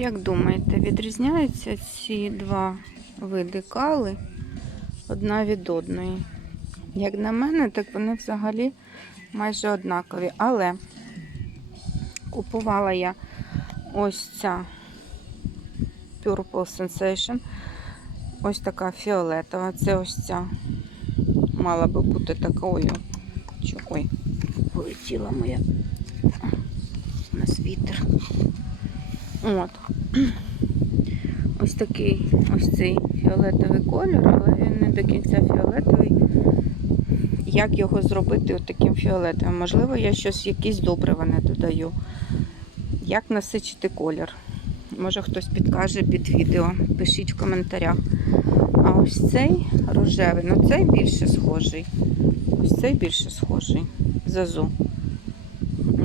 як думаєте, відрізняються ці два види кали одна від одної? Як на мене, так вони взагалі майже однакові. Але купувала я ось ця Purple Sensation. Ось така фіолетова. Це ось ця мала би бути такою. Ой, полетіла моя. У нас вітер. От. Ось такий ось цей фіолетовий кольор, але він не до кінця фіолетовий. Як його зробити таким фіолетовим? Можливо, я щось якісь добрива не додаю. Як насичити колір? Може хтось підкаже під відео. Пишіть в коментарях. А ось цей рожевий, ну цей більше схожий. Ось цей більше схожий. Зазу.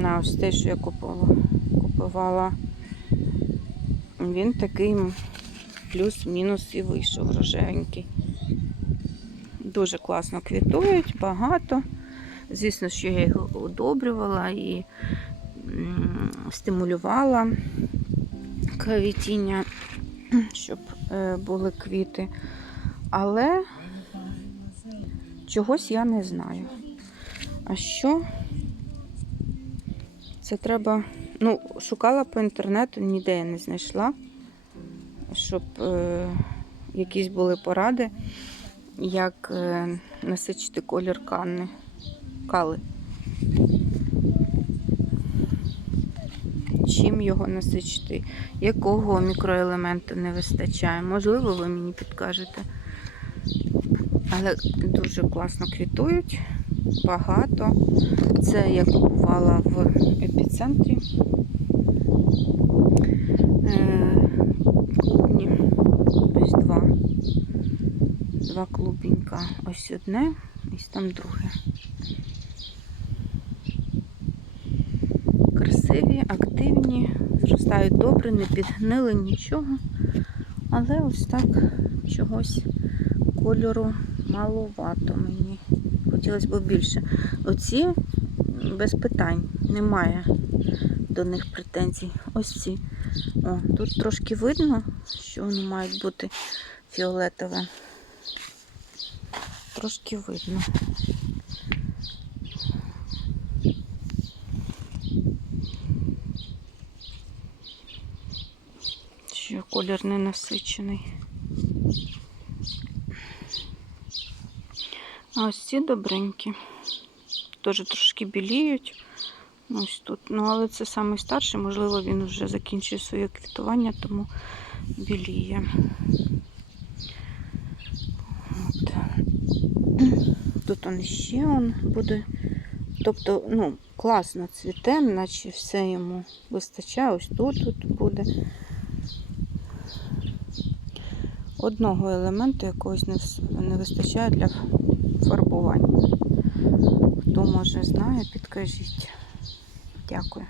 На ось цей, що я купувала. купувала. Він такий плюс-мінус і вийшов рожевенький. Дуже класно квітують, багато. Звісно, що я його удобрювала і стимулювала квітіння, щоб е, були квіти. Але чогось я не знаю. А що? Це треба. Ну, шукала по інтернету, ніде я не знайшла, щоб е, якісь були поради, як е, насичити колір канни, кали. Чим його насичити, якого мікроелементу не вистачає. Можливо, ви мені підкажете. Але дуже класно квітують, багато. Це я купувала в епіцентрі. Е, Клубні. Ось два. Два клубенька. Ось одне, ось там друге. Красиві, активні, зростають добре, не підгнили нічого. Але ось так чогось кольору маловато мені. Хотілося б більше. Оці без питань, немає до них претензій. Ось ці. О, тут трошки видно, що вони мають бути фіолетове. Трошки видно. Що колір не насичений. А ось ці добренькі. Теж трошки біліють. Ось тут. Ну, але це самий старший, можливо, він вже закінчує своє квітування, тому біліє. От. Тут он ще он буде. Тобто, ну, класно цвіте, наче все йому вистачає. Ось тут, тут буде. Одного елементу якогось не вистачає для фарбування. Хто може знає, підкажіть. Дякую.